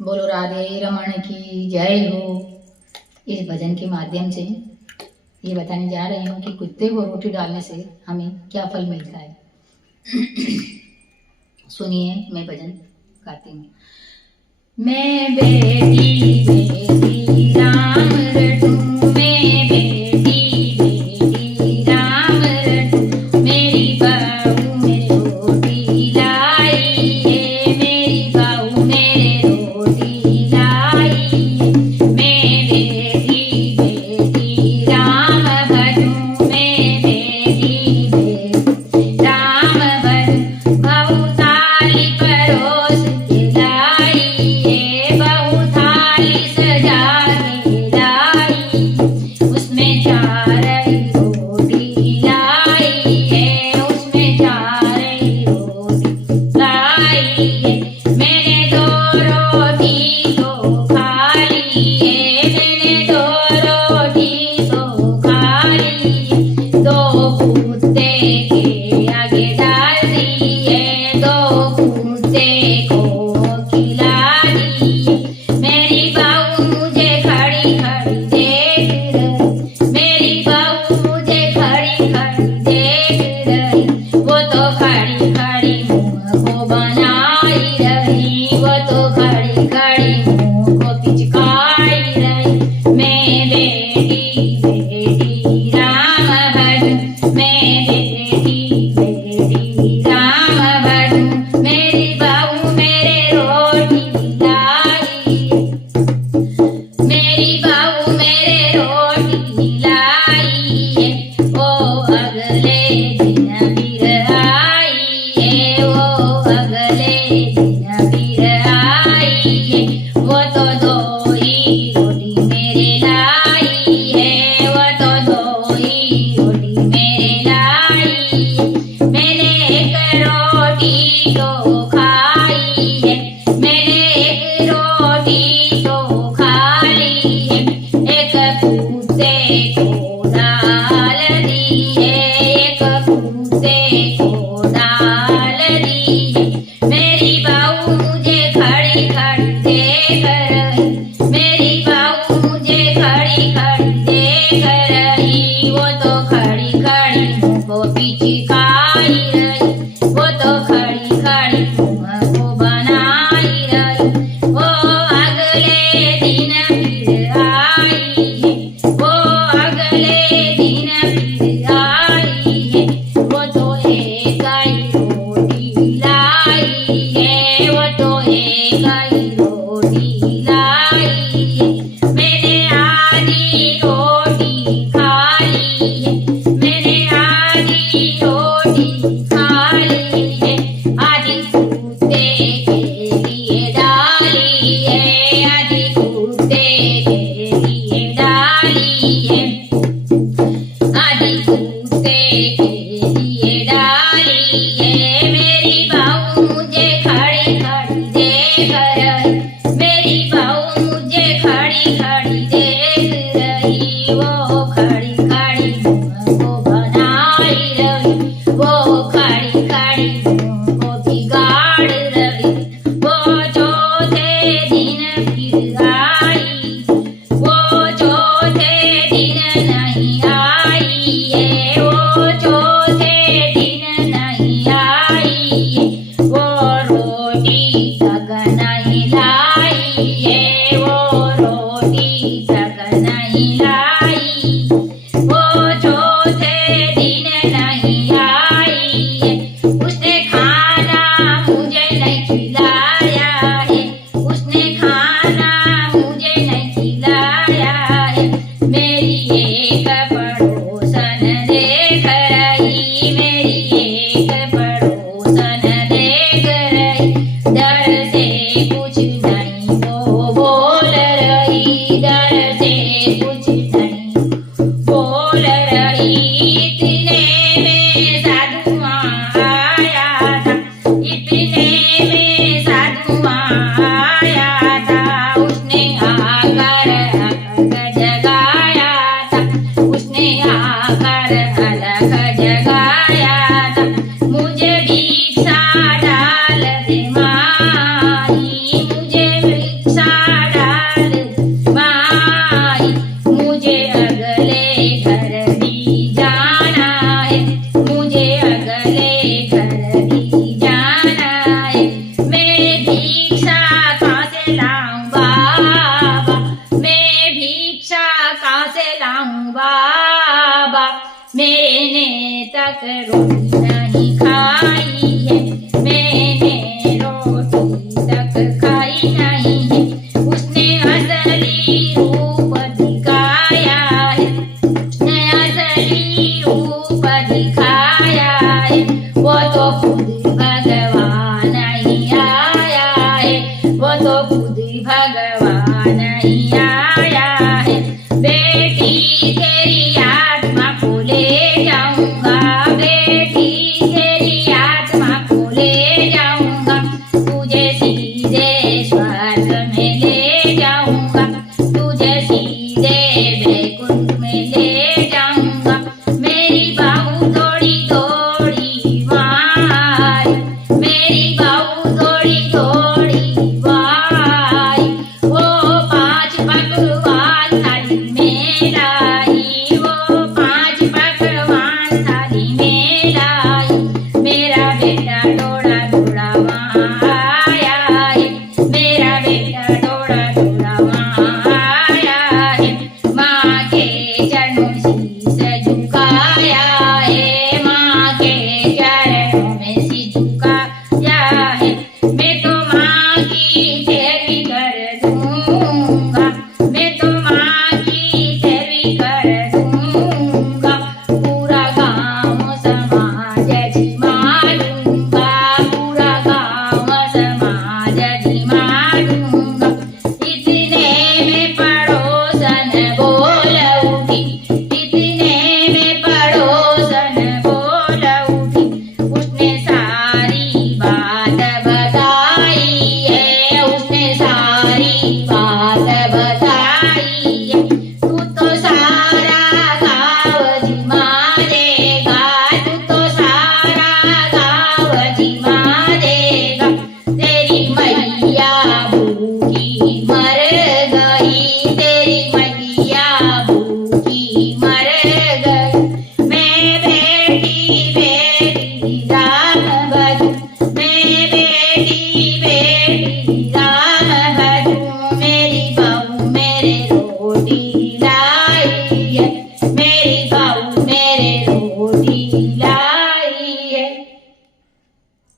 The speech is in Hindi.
बोलो राधे रमन की जय हो। इस भजन के माध्यम से ये बताने जा रही हूँ कि कुत्ते को रोटी डालने से हमें क्या फल मिलता है। सुनिए, मैं भजन गाती हूँ। मैं बेटी बेटी राम रटू, मैं बेटी बेटी राम रटू, मेरी बहू मेरे रोटी लाई है, मेरी बहू मेरे रोटी लाई है। मैं बेटी बेटी राम भजूं, मैं बेटी बेटी राम भजूं, बहू थाली परोस के लाई है, बहू थाली सजा के लाई, उसमें चार रोटी लाई है, उसमें चार रोटी लाई है। मैंने दो रोटी तो खा ली है, मैंने दो रोटी तो खा ली है, दो कुत्ते के आगे डाल दी है, दो कुत्ते को खिला दी है। मेरी बहू मुझे खड़ी खड़ी देख रही, मेरी बहू मुझे खड़ी खड़ी देख रही, वो तो खड़ी खड़ी मुंह को बनाई रही, वो तो खड़ी खड़ी मुंह को पिचकारी रही। मैं बेटी बेटी राम भजूं, मैं बेटी बेटी राम भजूं, मेरी बहू मेरे रोटी लाई, मेरी बहू मेरे रोटी लाई है। वो अगले दिन फिर आई है, वो अगले दिन फिर आई है, वो तो दो ही रोटी मेरे लाई है, वो तो दो ही रोटी मेरे लाई है। मैंने एक रोटी तो खाई है, मैंने एक रोटी तो खा ली है, एक कुत्ते को डाल दी है, एक कुत्ते को डाल दी है। मेरी बहू मुझे खड़ी खड़ी देख रही, मेरी बहू मुझे खड़ी खड़ी देख रही, वो तो खड़ी खड़ी मुंह को पिचकारी रही, वो तो खड़ी खड़ी मुंह को बनाई रही। वो अगले दिन फिर आई है, वो अगले दिन फिर आई है, वो तो एक ही रोटी लाई है, वो तो एक ही रोटी लाई है। मैंने आधी रोटी खा ली है, मैंने आधी रोटी खा ली है, आधी कुत्ते के लिए डाली है, आधी कुत्ते के लिए डाली है, आधी कुत्ते के लिए डाली है। मेरी बहू मुझे खड़ी खड़ी देख रही, मेरी बहू मुझे खड़ी खड़ी देख रही, वो खड़ी खड़ी मुंह को बनाई रही, वो खड़ी खड़ी मुंह को बिगाड़ रही। वो चौथे दिन फिर आई, वो चौथे दिन नहीं आई है, वो चौथे दिन नहीं आई है, वो रोटी तक नहीं लाई है, वो रोटी तक नहीं लाई, वो चौथे दिन नहीं आई है। उसने खाना मुझे नहीं खिलाया है, उसने खाना मुझे नहीं खिलाया है। मेरी एक पड़ोसन देख रही, मेरी एक पड़ोसन देख रही, डर से कुछ नहीं वो बोल रही, डर से कुछ नहीं बोल रही। इतने में साधु वहाँ आया था, इतने में तक रोटी नहीं खाई है, मैंने रोटी तक खाई नहीं है। उसने असली रूप दिखाया है, उसने असली रूप दिखाया है, वो तो खुद भगवान ही आया है, वो तो खुद भगवान ही